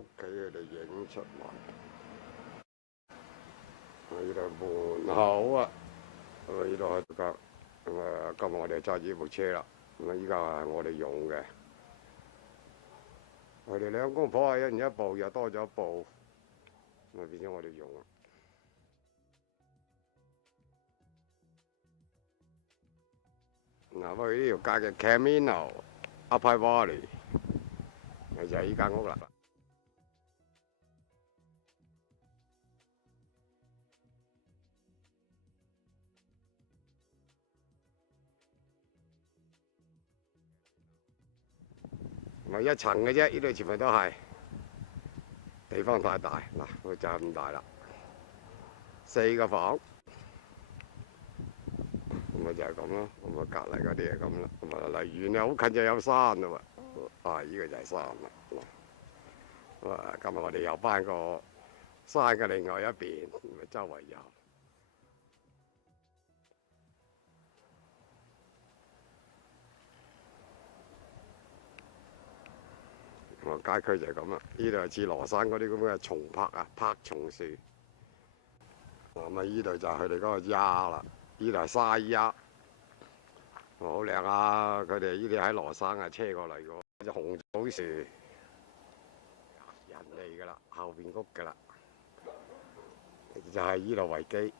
屋企佢哋影出嚟。呢度門口啊，呢度係架今日我哋揸住呢部車啦。咁啊，依家係我哋用嘅。我哋兩公婆係一人一部，又多咗一部，咁啊變咗我哋用。嗱，我哋呢條街嘅 Camino Upper Valley 就係依間屋啦。咪一層嘅啫，呢度全部都係地方太大嗱，佢就咁大啦，4個房，咁咪就係咁咯。咁啊隔離嗰啲係咁啦，咁啊離遠啊好近就有山啦喎，啊呢個就係山啦。哇！今日我哋又翻個山嘅另外一邊，咪周圍遊。街區就係咁啦，呢度係似羅山嗰啲咁嘅松柏啊，柏松樹。咁啊，呢度就係佢哋嗰個丫啦，呢度係沙丫，好靚啊！佢哋呢啲喺羅山啊車過嚟嘅，隻紅棗樹，人嚟㗎啦，後邊屋㗎啦，就係呢度維基。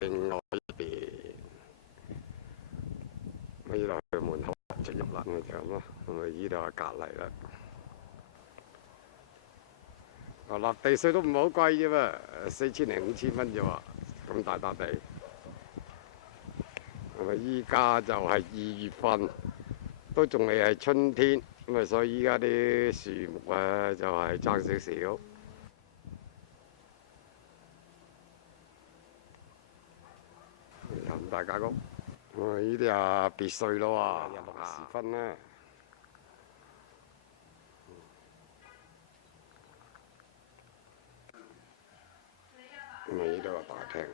另外一邊。呢度去門口直入啦，咁就咁咯。咁啊，呢度係隔離啦。啊，立地稅都唔係好貴啫嘛，4000零5000蚊啫喎，咁大笪地。咁啊，依家就係2月份，都仲未係春天，咁啊，所以依家啲樹木啊就係爭少少。咁大間屋。呢啲啊別墅咯喎，6時分啦。咁啊，呢度係大廳。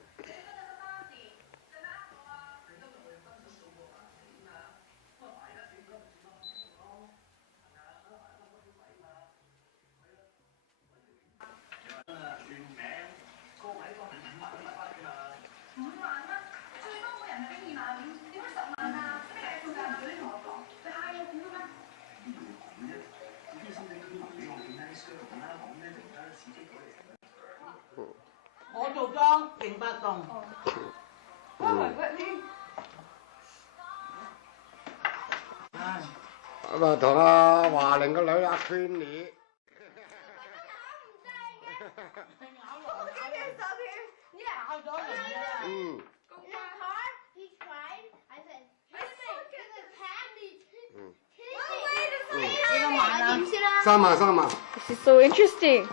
我做裝0八棟。咁啊，同阿華玲個女阿 Queenie。嗯。3萬。This is so interesting.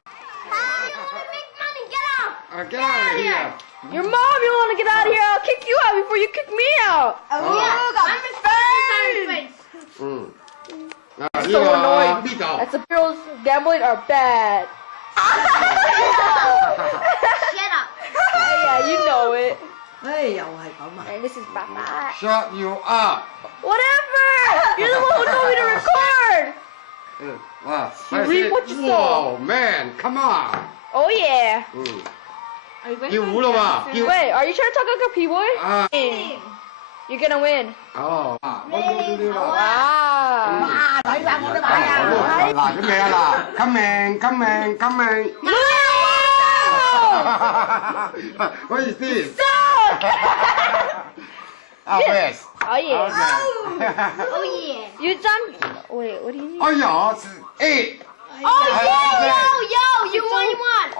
Get out of here. Your mom, you want to get out of here? I'll kick you out before you kick me out. Oh, yeah. I'm in face. 呢 So 個 annoying. 呢度。That's the girls gambling are bad. Shut up. Yeah, you know it. 又係咁啊！ And this is Papa. Shut you up. Whatever. You're the one who told me to record. 哇 You read what you saw. Wow, man, come on. Oh yeah. 叫糊啦喎，叫。 Wait, are you trying to talk like a P-boy? 啊。You're gonna win. 哦。我要呢啦。Wow. 啊，睇晒我都買啊！嗱，準備啊嗱，coming。What is this? Oh, yes. Oh yeah. Oh yeah. You done? Wait, what do you need? 哎呀，8。 Oh yo, you won. 哎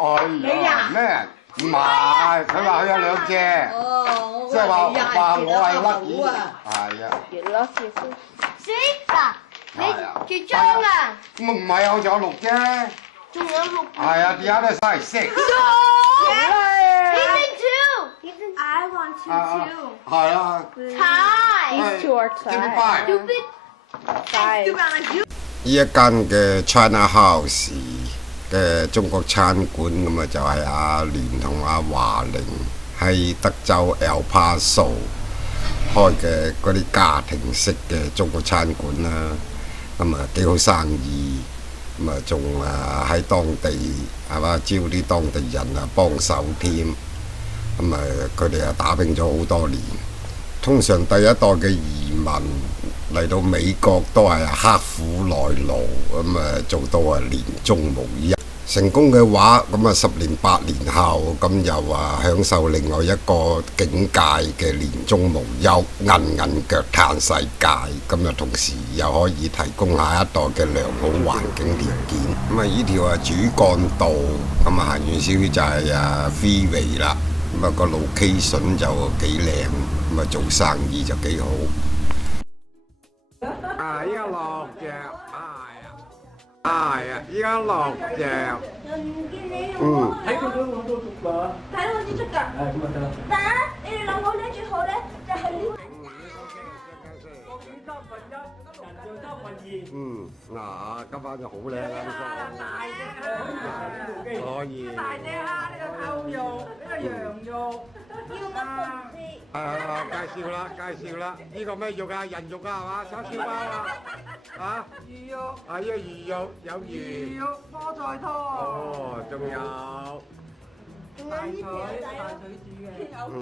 呀，咩？唔係，佢話佢有2隻，即係話我係 lucky。係啊。You lucky fool. See? 你結張啊？咁唔係，我仲有6啫。仲有6。係啊，the other side 6。He's in 2. I want to too. 係啊。Tie. These two are Give me tied. 5。 Five. 呢一間嘅 China House 嘅中國餐館咁啊，就係阿聯同阿華玲喺德州 El Paso 開嘅嗰啲家庭式嘅中國餐館啦，咁啊幾好生意，咁啊仲喺當地係嘛招啲當地人啊幫手添，咁啊佢哋啊打拼咗好多年。通常第一代嘅移民嚟到美國都係刻苦耐勞，咁啊做到年終無憂。成功嘅話，咁啊10年8年後，咁又享受另外一個境界嘅年終無憂，銀腳嘆世界。咁啊同時又可以提供下一代嘅良好環境條件。咁啊呢條主幹道，咁啊行遠少少就係freeway啦。咁啊個 location 就幾靚，咁啊做生意就幾好。依家落隻，依家落隻。睇佢都我都捉㗎。睇到我知出㗎。咁啊得啦。但係你哋兩個咧最好咧就係呢。個片三分一，人像三分二。今晚就好靚啦！大隻蝦，可以。大隻蝦，呢個扣肉，呢個羊肉。介紹啦，呢個咩肉啊？人肉啊，係嘛？叉燒包啊？魚肉。呢個魚肉有魚。魚肉菠菜湯。哦，仲有。大水煮嘅。有味。